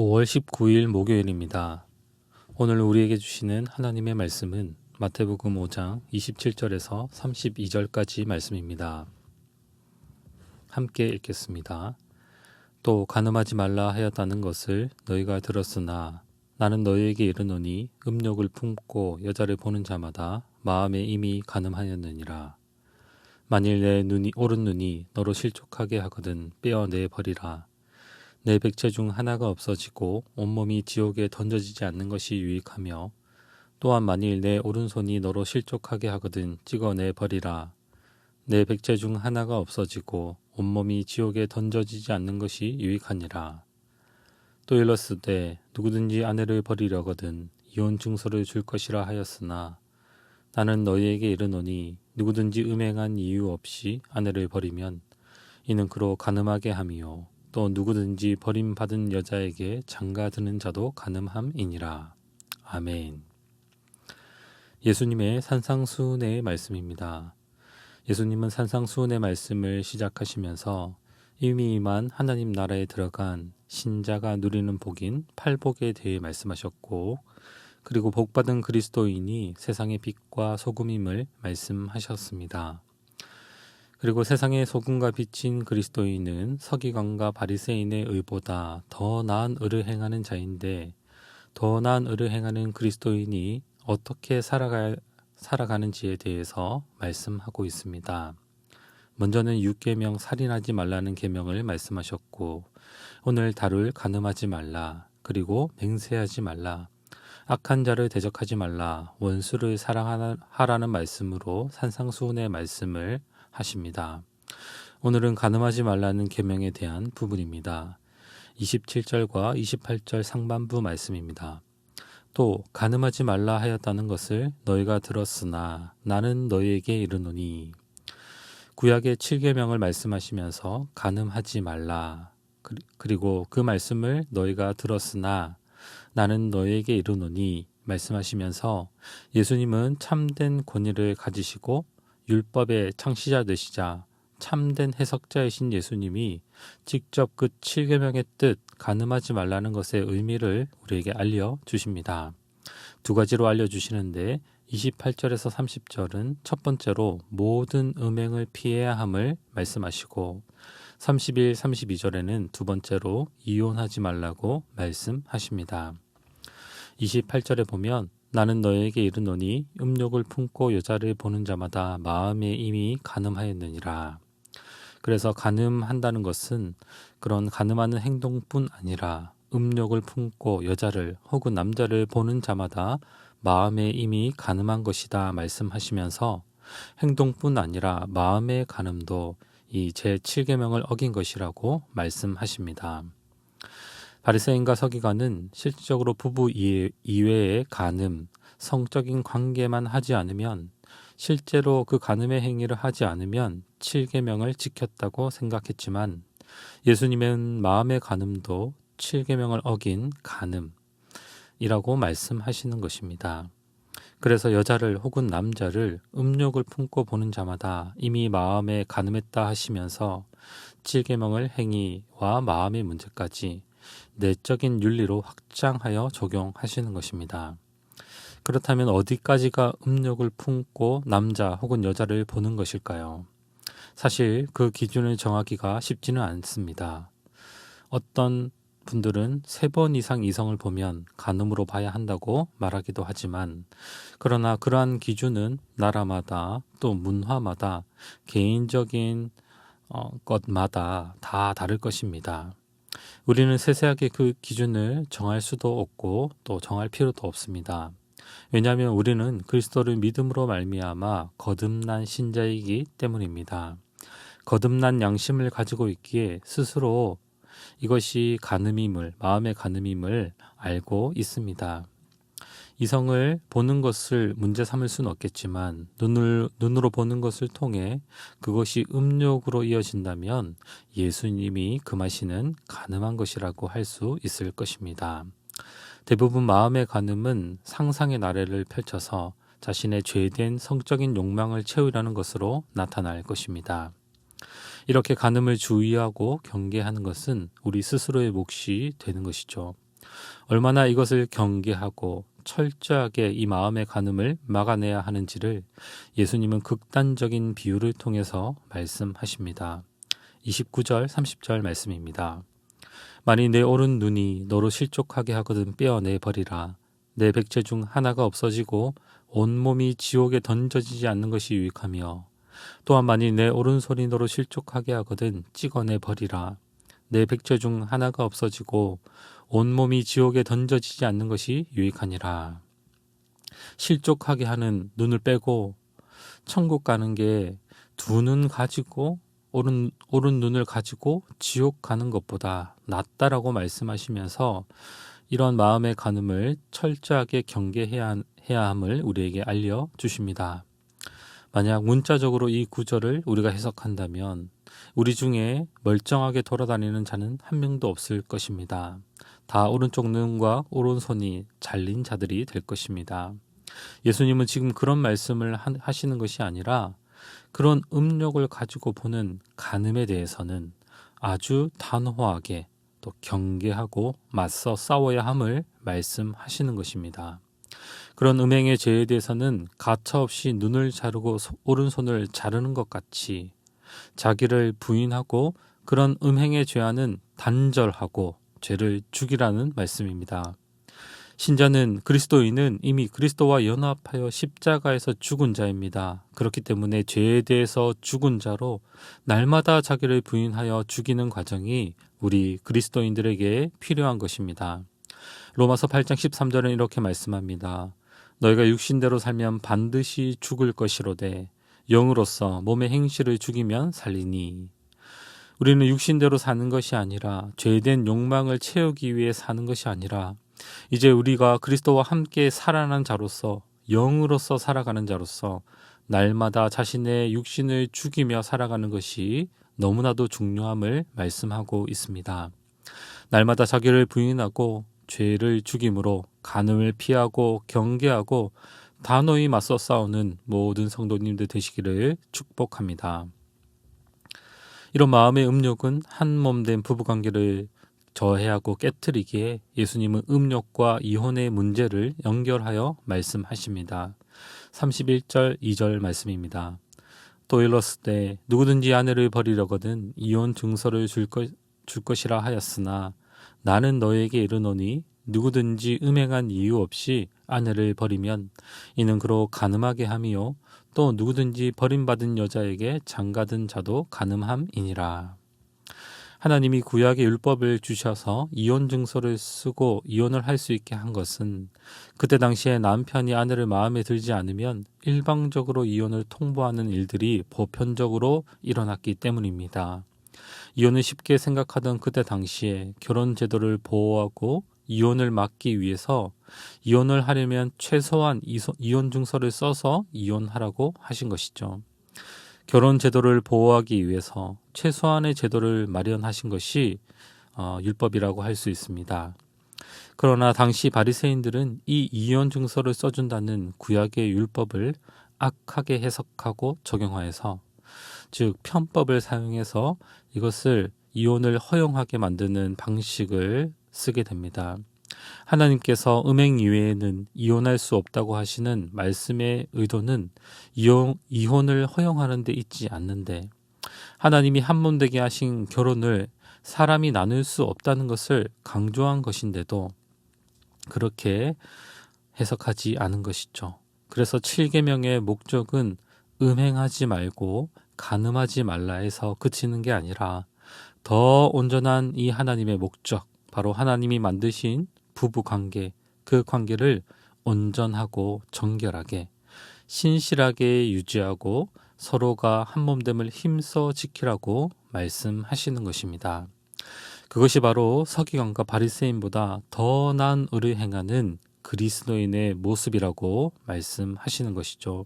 5월 19일 목요일입니다. 오늘 우리에게 주시는 하나님의 말씀은 마태복음 5장 27절에서 32절까지 말씀입니다. 함께 읽겠습니다. 또 간음하지 말라 하였다는 것을 너희가 들었으나 나는 너희에게 이르노니 음욕을 품고 여자를 보는 자마다 마음에 이미 간음하였느니라. 만일 내 오른 눈이 너로 실족하게 하거든 떼어내 버리라. 내 백체 중 하나가 없어지고 온몸이 지옥에 던져지지 않는 것이 유익하며 또한 만일 내 오른손이 너로 실족하게 하거든 찍어내 버리라. 내 백체 중 하나가 없어지고 온몸이 지옥에 던져지지 않는 것이 유익하니라. 또 일렀으되 누구든지 아내를 버리려거든 이혼 증서를 줄 것이라 하였으나 나는 너희에게 이르노니 누구든지 음행한 이유 없이 아내를 버리면 이는 그로 간음하게 함이요 또 누구든지 버림받은 여자에게 장가드는 자도 간음함이니라. 아멘. 예수님의 산상수훈의 말씀입니다. 예수님은 산상수훈의 말씀을 시작하시면서 이미 임한 하나님 나라에 들어간 신자가 누리는 복인 팔복에 대해 말씀하셨고, 그리고 복받은 그리스도인이 세상의 빛과 소금임을 말씀하셨습니다. 그리고 세상의 소금과 빛인 그리스도인은 서기관과 바리새인의 의보다 더 나은 의를 행하는 자인데, 더 나은 의를 행하는 그리스도인이 어떻게 살아가는지에 대해서 말씀하고 있습니다. 먼저는 6계명 살인하지 말라는 계명을 말씀하셨고, 오늘 다룰 간음하지 말라, 그리고 맹세하지 말라, 악한 자를 대적하지 말라, 원수를 사랑하라는 말씀으로 산상수훈의 말씀을 하십니다. 오늘은 간음하지 말라는 계명에 대한 부분입니다. 27절과 28절 상반부 말씀입니다. 또 간음하지 말라 하였다는 것을 너희가 들었으나 나는 너희에게 이르노니, 구약의 7계명을 말씀하시면서 간음하지 말라, 그리고 그 말씀을 너희가 들었으나 나는 너희에게 이르노니 말씀하시면서 예수님은 참된 권위를 가지시고 율법의 창시자 되시자 참된 해석자이신 예수님이 직접 그 7계명의 뜻, 간음하지 말라는 것의 의미를 우리에게 알려주십니다. 두 가지로 알려주시는데 28절에서 30절은 첫 번째로 모든 음행을 피해야 함을 말씀하시고 31, 32절에는 두 번째로 이혼하지 말라고 말씀하십니다. 28절에 보면 나는 너에게 이르노니 음욕을 품고 여자를 보는 자마다 마음에 이미 간음하였느니라. 그래서 간음한다는 것은 그런 간음하는 행동뿐 아니라 음욕을 품고 여자를 혹은 남자를 보는 자마다 마음에 이미 간음한 것이다 말씀하시면서 행동뿐 아니라 마음의 간음도 이 제7계명을 어긴 것이라고 말씀하십니다. 바리새인과 서기관은 실질적으로 부부 이외의 간음, 성적인 관계만 하지 않으면, 실제로 그 간음의 행위를 하지 않으면 7계명을 지켰다고 생각했지만, 예수님은 마음의 간음도 7계명을 어긴 간음이라고 말씀하시는 것입니다. 그래서 여자를 혹은 남자를 음욕을 품고 보는 자마다 이미 마음에 간음했다 하시면서 7계명을 행위와 마음의 문제까지 내적인 윤리로 확장하여 적용하시는 것입니다. 그렇다면 어디까지가 음욕을 품고 남자 혹은 여자를 보는 것일까요? 사실 그 기준을 정하기가 쉽지는 않습니다. 어떤 분들은 3번 이상 이성을 보면 간음으로 봐야 한다고 말하기도 하지만, 그러나 그러한 기준은 나라마다 또 문화마다 개인적인 것마다 다 다를 것입니다. 우리는 세세하게 그 기준을 정할 수도 없고 또 정할 필요도 없습니다. 왜냐하면 우리는 그리스도를 믿음으로 말미암아 거듭난 신자이기 때문입니다. 거듭난 양심을 가지고 있기에 스스로 이것이 간음임을, 마음의 간음임을 알고 있습니다. 이성을 보는 것을 문제 삼을 수는 없겠지만 눈으로 보는 것을 통해 그것이 음욕으로 이어진다면 예수님이 금하시는 간음한 것이라고 할 수 있을 것입니다. 대부분 마음의 간음은 상상의 나래를 펼쳐서 자신의 죄된 성적인 욕망을 채우려는 것으로 나타날 것입니다. 이렇게 간음을 주의하고 경계하는 것은 우리 스스로의 몫이 되는 것이죠. 얼마나 이것을 경계하고 철저하게 이 마음의 간음을 막아내야 하는지를 예수님은 극단적인 비유를 통해서 말씀하십니다. 29절, 30절 말씀입니다. 만일 내 오른 눈이 너로 실족하게 하거든 빼어내 버리라. 내 백체 중 하나가 없어지고 온몸이 지옥에 던져지지 않는 것이 유익하며, 또한 만일 내 오른손이 너로 실족하게 하거든 찍어내 버리라. 내 백체 중 하나가 없어지고 온몸이 지옥에 던져지지 않는 것이 유익하니라. 실족하게 하는 눈을 빼고 천국 가는 게 두 눈 가지고 오른 눈을 가지고 지옥 가는 것보다 낫다라고 말씀하시면서 이런 마음의 간음을 철저하게 경계해야 함을 우리에게 알려주십니다. 만약 문자적으로 이 구절을 우리가 해석한다면 우리 중에 멀쩡하게 돌아다니는 자는 한 명도 없을 것입니다. 다 오른쪽 눈과 오른손이 잘린 자들이 될 것입니다. 예수님은 지금 그런 말씀을 하시는 것이 아니라 그런 음욕을 가지고 보는 간음에 대해서는 아주 단호하게 또 경계하고 맞서 싸워야 함을 말씀하시는 것입니다. 그런 음행의 죄에 대해서는 가차없이 눈을 자르고 오른손을 자르는 것 같이 자기를 부인하고 그런 음행의 죄와는 단절하고 죄를 죽이라는 말씀입니다. 신자는 그리스도인은 이미 그리스도와 연합하여 십자가에서 죽은 자입니다. 그렇기 때문에 죄에 대해서 죽은 자로 날마다 자기를 부인하여 죽이는 과정이 우리 그리스도인들에게 필요한 것입니다. 로마서 8장 13절은 이렇게 말씀합니다. 너희가 육신대로 살면 반드시 죽을 것이로되 영으로서 몸의 행실을 죽이면 살리니. 우리는 육신대로 사는 것이 아니라 죄된 욕망을 채우기 위해 사는 것이 아니라 이제 우리가 그리스도와 함께 살아난 자로서 영으로서 살아가는 자로서 날마다 자신의 육신을 죽이며 살아가는 것이 너무나도 중요함을 말씀하고 있습니다. 날마다 자기를 부인하고 죄를 죽임으로 간음을 피하고 경계하고 단호히 맞서 싸우는 모든 성도님들 되시기를 축복합니다. 이런 마음의 음욕은 한 몸 된 부부관계를 저해하고 깨트리기에 예수님은 음욕과 이혼의 문제를 연결하여 말씀하십니다. 31절 2절 말씀입니다. 또 일렀으되 누구든지 아내를 버리려거든 이혼 증서를 줄 것이라 하였으나 나는 너에게 이르노니 누구든지 음행한 이유 없이 아내를 버리면 이는 그로 간음하게 함이요 또 누구든지 버림받은 여자에게 장가든 자도 간음함이니라. 하나님이 구약의 율법을 주셔서 이혼 증서를 쓰고 이혼을 할 수 있게 한 것은 그때 당시에 남편이 아내를 마음에 들지 않으면 일방적으로 이혼을 통보하는 일들이 보편적으로 일어났기 때문입니다. 이혼을 쉽게 생각하던 그때 당시에 결혼 제도를 보호하고 이혼을 막기 위해서 이혼을 하려면 최소한 이혼 증서를 써서 이혼하라고 하신 것이죠. 결혼 제도를 보호하기 위해서 최소한의 제도를 마련하신 것이 율법이라고 할 수 있습니다. 그러나 당시 바리새인들은 이 이혼 증서를 써준다는 구약의 율법을 악하게 해석하고 적용하여서 즉 편법을 사용해서 이것을 이혼을 허용하게 만드는 방식을 쓰게 됩니다. 하나님께서 음행 이외에는 이혼할 수 없다고 하시는 말씀의 의도는 이혼을 허용하는 데 있지 않는데 하나님이 한 몸 되게 하신 결혼을 사람이 나눌 수 없다는 것을 강조한 것인데도 그렇게 해석하지 않은 것이죠. 그래서 7계명의 목적은 음행하지 말고 간음하지 말라 해서 그치는 게 아니라 더 온전한 이 하나님의 목적, 바로 하나님이 만드신 부부관계, 그 관계를 온전하고 정결하게 신실하게 유지하고 서로가 한몸됨을 힘써 지키라고 말씀하시는 것입니다. 그것이 바로 서기관과 바리새인보다 더 나은 의를 행하는 그리스도인의 모습이라고 말씀하시는 것이죠.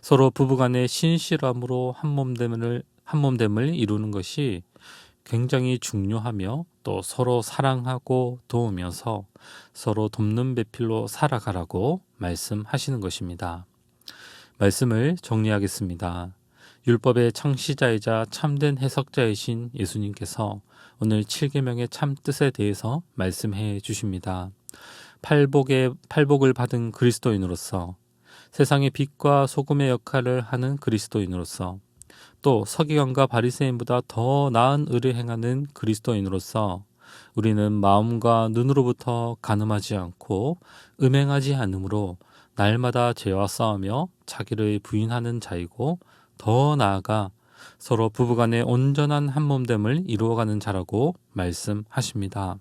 서로 부부간의 신실함으로 한몸됨을 이루는 것이 굉장히 중요하며 또 서로 사랑하고 도우면서 서로 돕는 배필로 살아가라고 말씀하시는 것입니다. 말씀을 정리하겠습니다. 율법의 창시자이자 참된 해석자이신 예수님께서 오늘 7계명의 참 뜻에 대해서 말씀해 주십니다. 팔복을 받은 그리스도인으로서, 세상의 빛과 소금의 역할을 하는 그리스도인으로서, 또 서기관과 바리새인보다 더 나은 의를 행하는 그리스도인으로서 우리는 마음과 눈으로부터 간음하지 않고 음행하지 않으므로 날마다 죄와 싸우며 자기를 부인하는 자이고, 더 나아가 서로 부부간의 온전한 한몸됨을 이루어가는 자라고 말씀하십니다.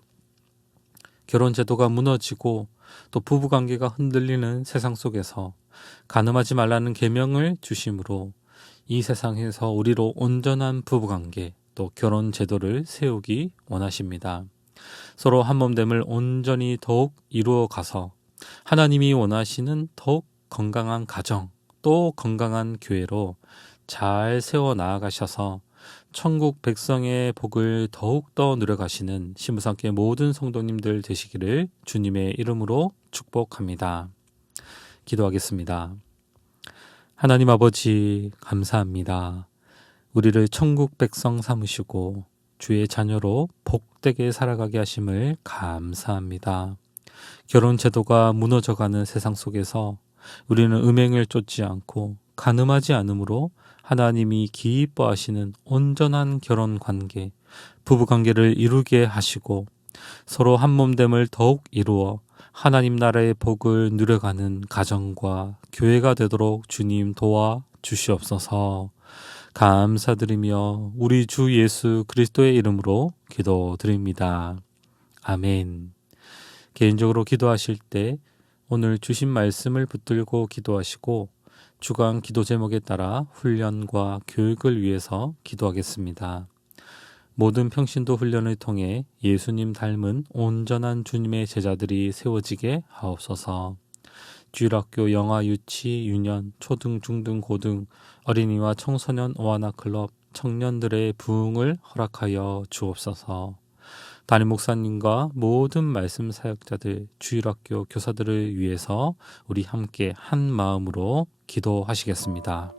결혼 제도가 무너지고 또 부부관계가 흔들리는 세상 속에서 간음하지 말라는 계명을 주심으로 이 세상에서 우리로 온전한 부부관계 또 결혼 제도를 세우기 원하십니다. 서로 한몸됨을 온전히 더욱 이루어가서 하나님이 원하시는 더욱 건강한 가정 또 건강한 교회로 잘 세워 나아가셔서 천국 백성의 복을 더욱더 누려가시는 신부상계 모든 성도님들 되시기를 주님의 이름으로 축복합니다. 기도하겠습니다. 하나님 아버지, 감사합니다. 우리를 천국 백성 삼으시고 주의 자녀로 복되게 살아가게 하심을 감사합니다. 결혼 제도가 무너져가는 세상 속에서 우리는 음행을 쫓지 않고 간음하지 않으므로 하나님이 기뻐하시는 온전한 결혼 관계, 부부 관계를 이루게 하시고 서로 한몸됨을 더욱 이루어 하나님 나라의 복을 누려가는 가정과 교회가 되도록 주님 도와 주시옵소서. 감사드리며 우리 주 예수 그리스도의 이름으로 기도드립니다. 아멘. 개인적으로 기도하실 때 오늘 주신 말씀을 붙들고 기도하시고 주간 기도 제목에 따라 훈련과 교육을 위해서 기도하겠습니다. 모든 평신도 훈련을 통해 예수님 닮은 온전한 주님의 제자들이 세워지게 하옵소서. 주일학교, 영아, 유치, 유년, 초등, 중등, 고등, 어린이와 청소년 오하나 클럽, 청년들의 부흥을 허락하여 주옵소서. 담임 목사님과 모든 말씀 사역자들, 주일학교 교사들을 위해서 우리 함께 한 마음으로 기도하시겠습니다.